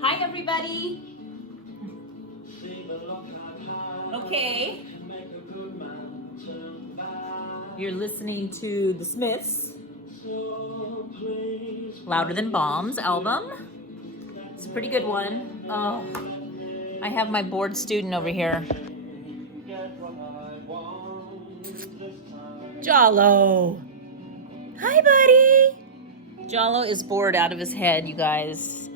Hi, everybody. Okay. You're listening to The Smiths' Louder Than Bombs album. It's a pretty good one. Oh, I have my bored student over here. Jalo. Hi, buddy. Jalo is bored out of his head, you guys.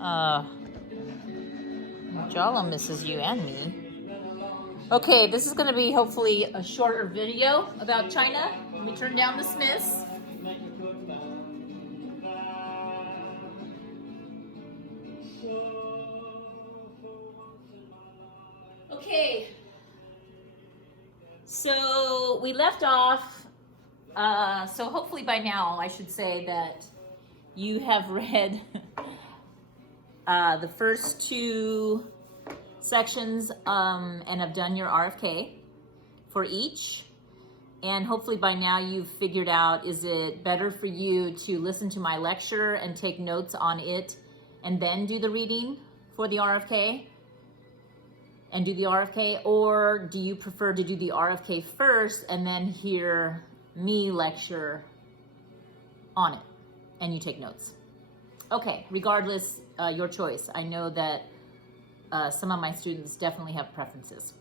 Jalo misses you and me. Okay, this is going to be hopefully a shorter video about China. Let me turn down the Smiths. Okay, so we left off, so hopefully by now I should say that you have read the first two sections and have done your RFK for each. And hopefully by now you've figured out, is it better for you to listen to my lecture and take notes on it and then do the reading for the RFK and do the RFK? Or do you prefer to do the RFK first and then hear me lecture on it and you take notes? Okay, regardless, your choice. I know that some of my students definitely have preferences.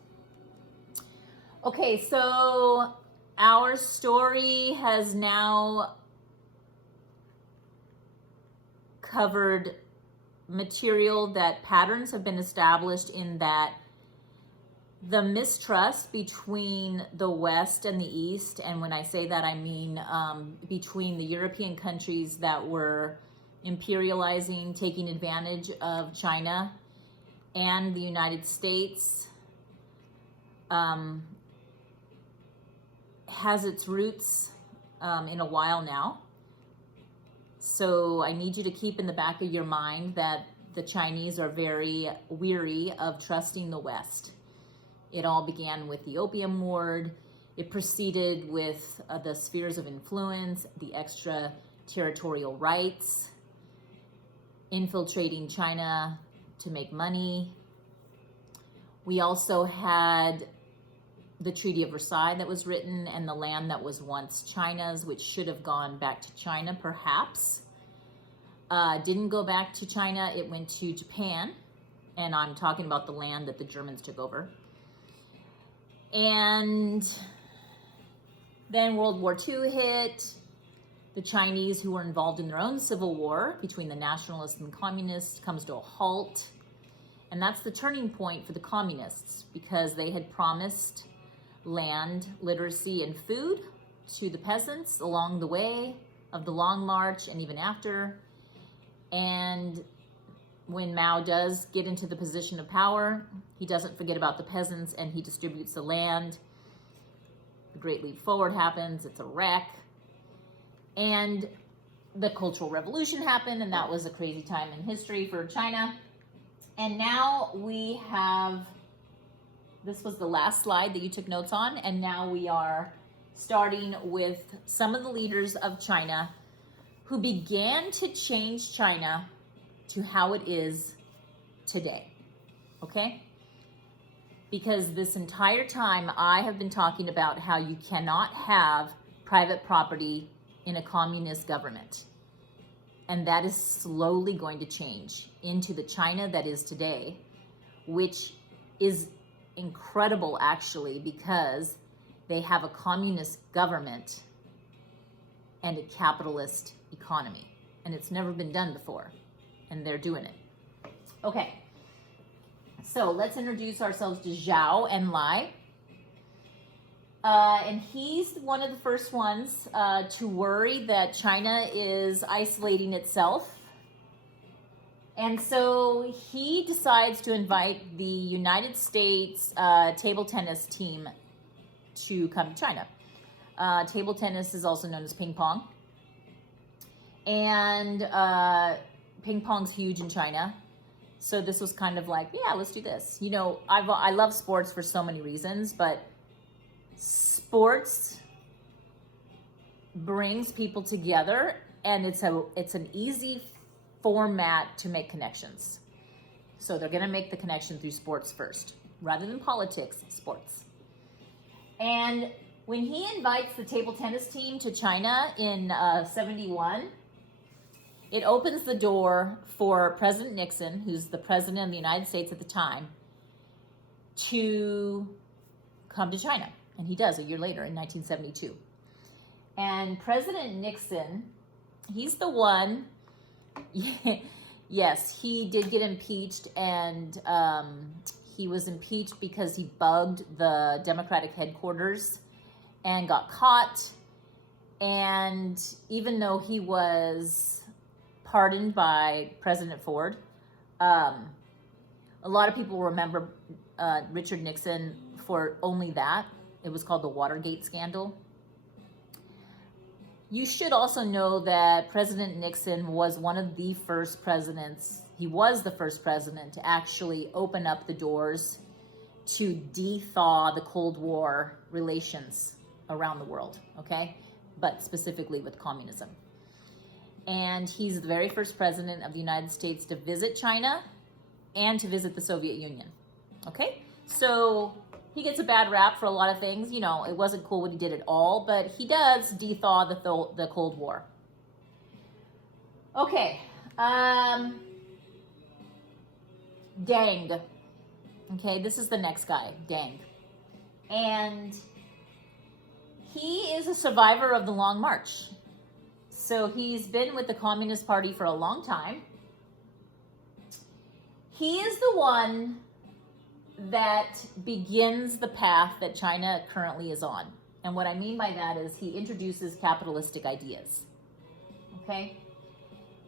Okay, so our story has now covered material that patterns have been established in that the mistrust between the West and the East, and when I say that I mean between the European countries that were imperializing, taking advantage of China, and the United States, has its roots in a while now. So I need you to keep in the back of your mind that the Chinese are very weary of trusting the West. It all began with the Opium War. It proceeded with the spheres of influence, the extraterritorial rights, infiltrating China to make money. We also had the Treaty of Versailles that was written, and the land that was once China's, which should have gone back to China perhaps, didn't go back to China. It went to Japan, and I'm talking about the land that the Germans took over. And then World War II hit. The Chinese, who were involved in their own civil war between the nationalists and the communists, comes to a halt. And that's the turning point for the communists, because they had promised land, literacy, and food to the peasants along the way of the Long March and even after. And when Mao does get into the position of power, he doesn't forget about the peasants and he distributes the land. The Great Leap Forward happens, it's a wreck. And the Cultural Revolution happened, and that was a crazy time in history for China. And now we have, this was the last slide that you took notes on, and now we are starting with some of the leaders of China who began to change China to how it is today, okay? Because this entire time I have been talking about how you cannot have private property in a communist government. And that is slowly going to change into the China that is today, which is incredible actually, because they have a communist government and a capitalist economy. And it's never been done before, and they're doing it. Okay, so let's introduce ourselves to Zhao Enlai. And he's one of the first ones to worry that China is isolating itself. And so he decides to invite the United States table tennis team to come to China. Table tennis is also known as ping pong. And ping pong's huge in China. So this was kind of like, yeah, let's do this. You know, I love sports for so many reasons, but sports brings people together, and it's an easy format to make connections. So they're going to make the connection through sports first, rather than politics, sports. And when he invites the table tennis team to China in 71, it opens the door for President Nixon, who's the president of the United States at the time, to come to China. And he does a year later in 1972. And President Nixon, he's the one, yes, he did get impeached, and he was impeached because he bugged the Democratic headquarters and got caught. And even though he was pardoned by President Ford, a lot of people remember Richard Nixon for only that. It was called the Watergate scandal. You should also know that President Nixon was one of the first presidents, he was the first president to actually open up the doors to de-thaw the Cold War relations around the world, okay? But specifically with communism. And he's the very first president of the United States to visit China and to visit the Soviet Union, okay? So he gets a bad rap for a lot of things. You know, it wasn't cool what he did at all, but he does de-thaw the Cold War. Okay, Deng. Okay, this is the next guy, Deng. And he is a survivor of the Long March. So he's been with the Communist Party for a long time. He is the one that begins the path that China currently is on. And what I mean by that is he introduces capitalistic ideas. Okay?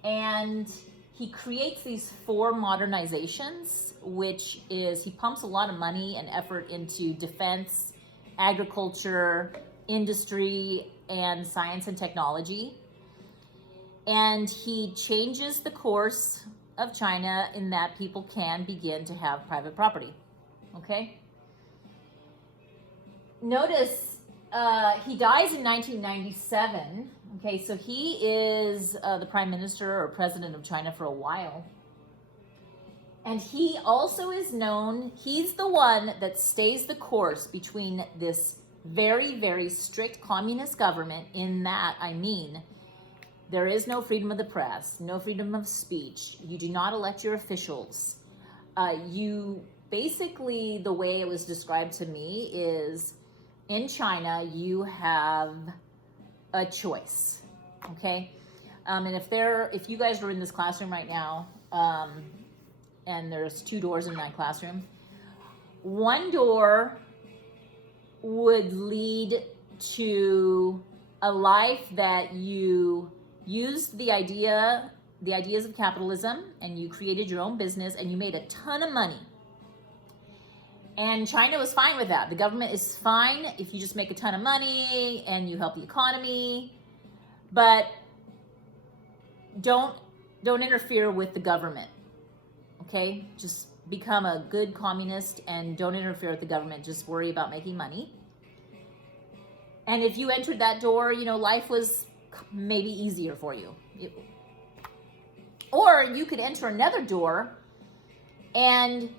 And he creates these 4 modernizations, which is he pumps a lot of money and effort into defense, agriculture, industry, and science and technology. And he changes the course of China in that people can begin to have private property. Okay? Notice he dies in 1997. Okay, so he is the prime minister or president of China for a while. And he also is known, he's the one that stays the course between this very, very strict communist government, in that, I mean, there is no freedom of the press, no freedom of speech. You do not elect your officials. Basically, the way it was described to me is, in China, you have a choice, okay? And if you guys were in this classroom right now, and there's 2 doors in that classroom, one door would lead to a life that you used the ideas of capitalism, and you created your own business, and you made a ton of money. And China was fine with that. The government is fine if you just make a ton of money and you help the economy, but don't interfere with the government, okay? Just become a good communist and don't interfere with the government. Just worry about making money. And if you entered that door, you know, life was maybe easier for you. Or you could enter another door and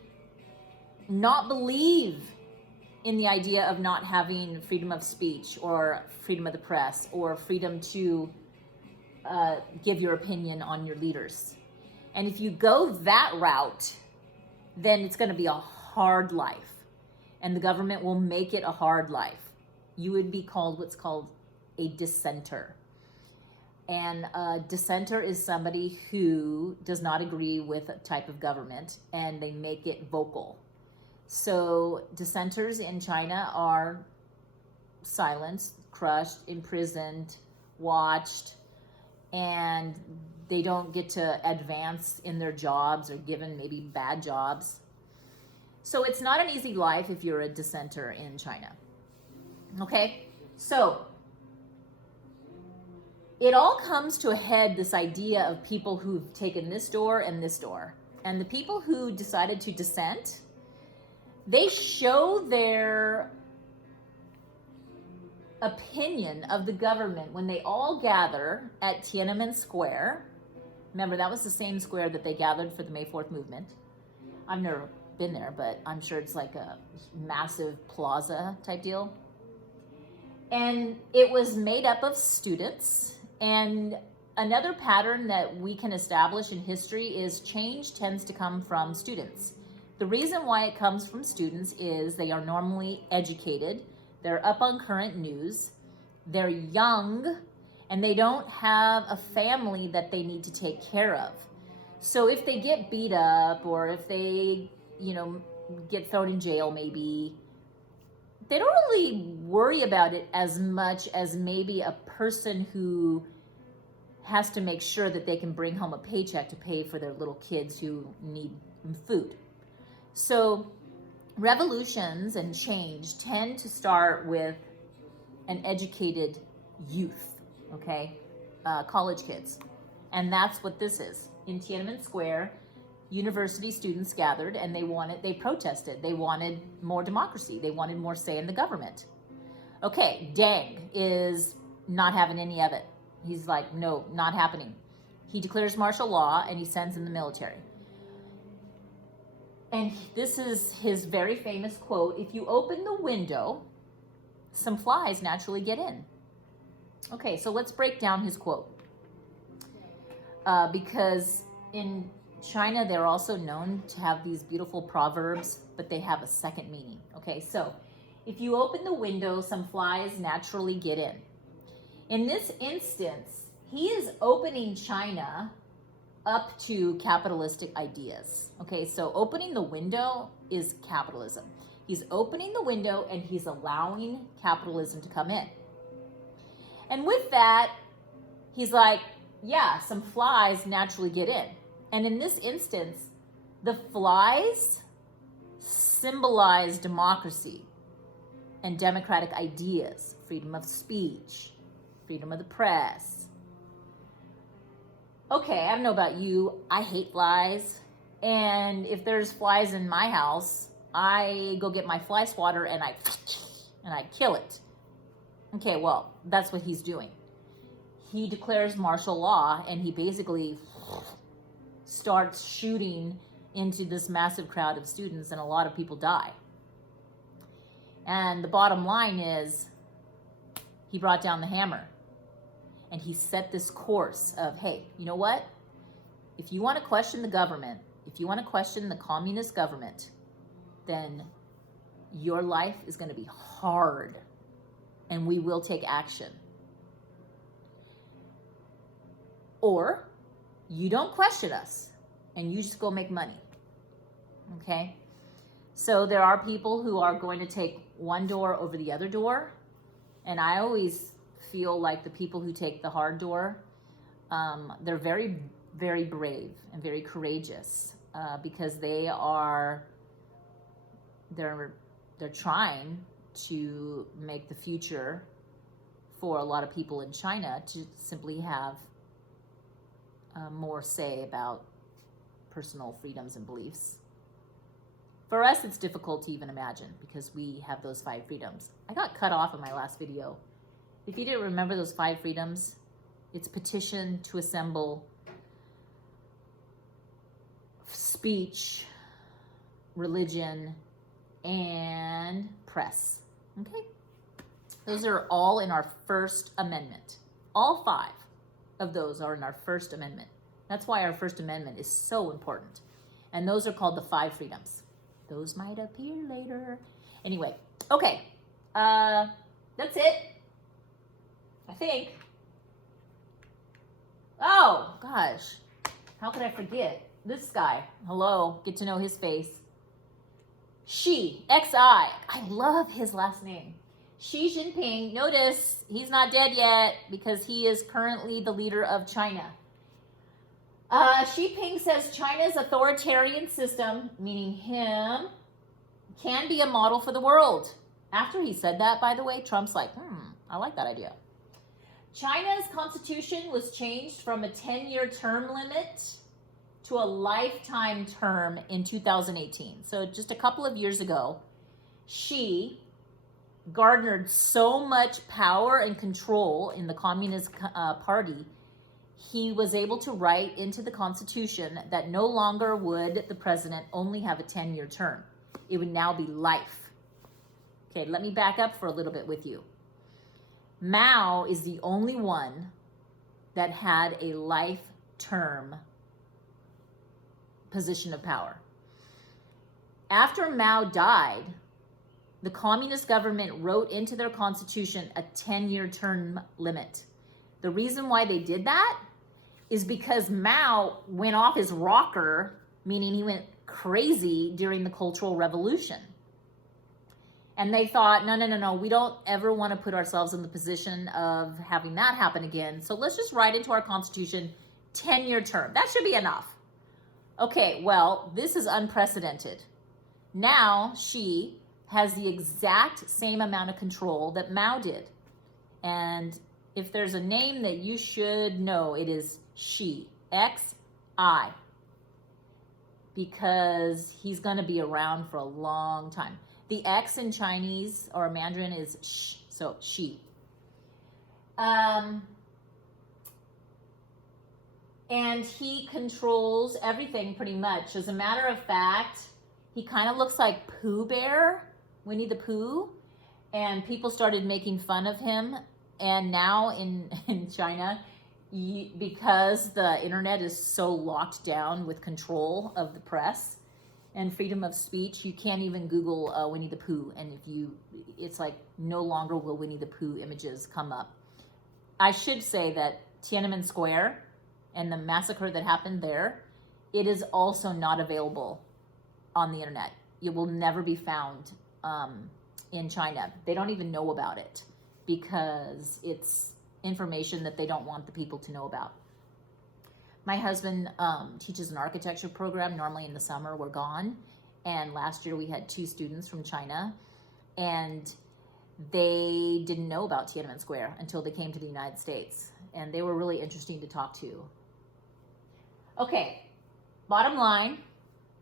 not believe in the idea of not having freedom of speech or freedom of the press or freedom to give your opinion on your leaders. And if you go that route, then it's going to be a hard life. And the government will make it a hard life. You would be called what's called a dissenter. And a dissenter is somebody who does not agree with a type of government, and they make it vocal. So dissenters in China are silenced, crushed, imprisoned, watched, and they don't get to advance in their jobs or given maybe bad jobs. So it's not an easy life if you're a dissenter in China. Okay, so it all comes to a head, this idea of people who've taken this door and this door. And the people who decided to dissent, they show their opinion of the government when they all gather at Tiananmen Square Remember, that was the same square that they gathered for the May 4th movement. I've never been there, but I'm sure it's like a massive plaza type deal. And it was made up of students. And another pattern that we can establish in history is change tends to come from students. The reason why it comes from students is they are normally educated, they're up on current news, they're young, and they don't have a family that they need to take care of. So if they get beat up, or if they, get thrown in jail maybe, they don't really worry about it as much as maybe a person who has to make sure that they can bring home a paycheck to pay for their little kids who need food. So revolutions and change tend to start with an educated youth, okay? College kids. And that's what this is. In Tiananmen Square, university students gathered and they protested. They wanted more democracy. They wanted more say in the government. Okay, Deng is not having any of it. He's like, no, not happening. He declares martial law and he sends in the military. And this is his very famous quote: if you open the window, some flies naturally get in. Okay, so let's break down his quote. Because in China, they're also known to have these beautiful proverbs, but they have a second meaning. Okay, so if you open the window, some flies naturally get in. In this instance, he is opening China up to capitalistic ideas. Okay, so opening the window is capitalism. He's opening the window and he's allowing capitalism to come in. And with that, he's like, yeah, some flies naturally get in. And in this instance, the flies symbolize democracy and democratic ideas, freedom of speech, freedom of the press. Okay, I don't know about you, I hate flies. And if there's flies in my house, I go get my fly swatter and I kill it. Okay, well, that's what he's doing. He declares martial law and he basically starts shooting into this massive crowd of students, and a lot of people die. And the bottom line is, he brought down the hammer and he set this course of, hey, you know what? If you want to question the government, if you want to question the communist government, then your life is going to be hard and we will take action. Or you don't question us and you just go make money. Okay? So there are people who are going to take one door over the other door. And I always feel like the people who take the hard door, they're very, very brave and very courageous because they're trying to make the future for a lot of people in China to simply have more say about personal freedoms and beliefs. For us, it's difficult to even imagine because we have those 5 freedoms. I got cut off in my last video. If you didn't remember those 5 freedoms, it's petition to assemble, speech, religion, and press. Okay? Those are all in our First Amendment. All 5 of those are in our First Amendment. That's why our First Amendment is so important. And those are called the 5 freedoms. Those might appear later. Anyway, okay. That's it. I think. Oh, gosh. How could I forget? This guy. Hello. Get to know his face. Xi, X-I. I love his last name. Xi Jinping. Notice he's not dead yet because he is currently the leader of China. Xi Jinping says China's authoritarian system, meaning him, can be a model for the world. After he said that, by the way, Trump's like, I like that idea. China's constitution was changed from a 10-year term limit to a lifetime term in 2018. So just a couple of years ago, Xi garnered so much power and control in the Communist Party, he was able to write into the Constitution that no longer would the president only have a 10-year term. It would now be life. Okay, let me back up for a little bit with you. Mao is the only one that had a life term position of power. After Mao died, the communist government wrote into their constitution a 10-year term limit. The reason why they did that is because Mao went off his rocker, meaning he went crazy during the Cultural Revolution. And they thought, no, we don't ever want to put ourselves in the position of having that happen again. So let's just write into our constitution 10-year term. That should be enough. Okay, well, this is unprecedented. Now she has the exact same amount of control that Mao did. And if there's a name that you should know, it is Xi, X-I, because he's going to be around for a long time. The X in Chinese or Mandarin is sh, so Xi. And he controls everything pretty much. As a matter of fact, he kind of looks like Pooh Bear, Winnie the Pooh, and people started making fun of him. And now in China, because the internet is so locked down with control of the press and freedom of speech, you can't even Google Winnie the Pooh. And it's like no longer will Winnie the Pooh images come up. I should say that Tiananmen Square and the massacre that happened there, it is also not available on the internet. It will never be found in China. They don't even know about it because it's information that they don't want the people to know about. My husband teaches an architecture program. Normally in the summer we're gone. And last year we had 2 students from China, and they didn't know about Tiananmen Square until they came to the United States. And they were really interesting to talk to. Okay, bottom line,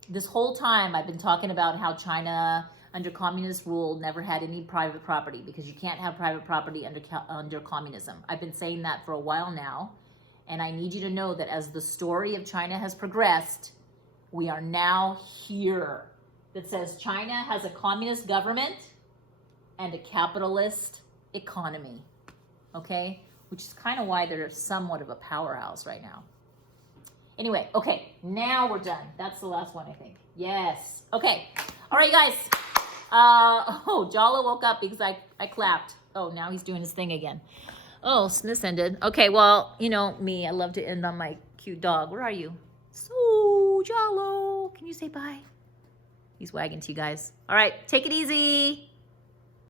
this whole time I've been talking about how China under communist rule never had any private property, because you can't have private property under communism. I've been saying that for a while now. And I need you to know that as the story of China has progressed, we are now here. That says China has a communist government and a capitalist economy. Okay? Which is kind of why they're somewhat of a powerhouse right now. Anyway, okay, now we're done. That's the last one, I think. Yes. Okay. All right, guys. Jala woke up because I clapped. Oh, now he's doing his thing again. Oh, this ended. Okay, well, you know me. I love to end on my cute dog. Where are you? So, Jalo. Can you say bye? He's wagging to you guys. All right, take it easy.